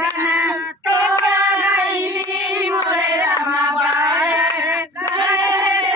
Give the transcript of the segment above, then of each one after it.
गन तोड़ा गईली मोरे रमा बाए गणेश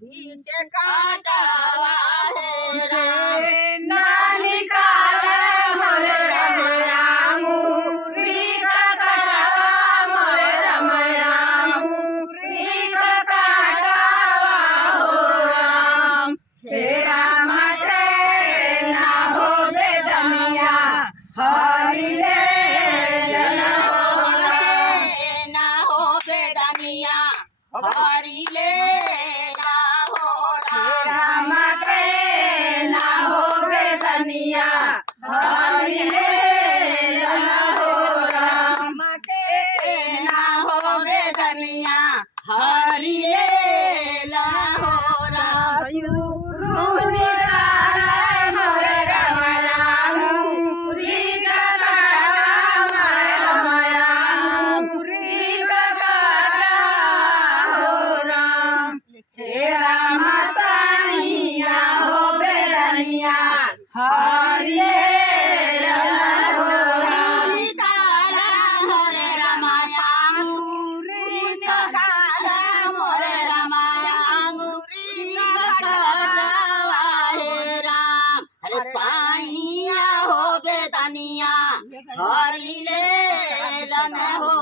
बीच काटावा है राम नानी काला मोरे रमया अंगूरी का काटावा मोरे रमया अंगूरी का काटावा हो राम हे राम से ना हो दे दमिया हरि ले ना हो दे दमिया हरि ले राम के ना हो बेदनिया हरि ले ना हो राम के ना हो बेदनिया हरि ले ना हो राम रूनी काला मोरे रमया अंगूरी का काला रमया अंगूरी का काला हो राम हे राम हरि काला मोरे रमाया अंगूरी का काला मोरे रमाया अंगूरी का काला हे राम अरे साईया हो बेदनिया हरि ले लन हो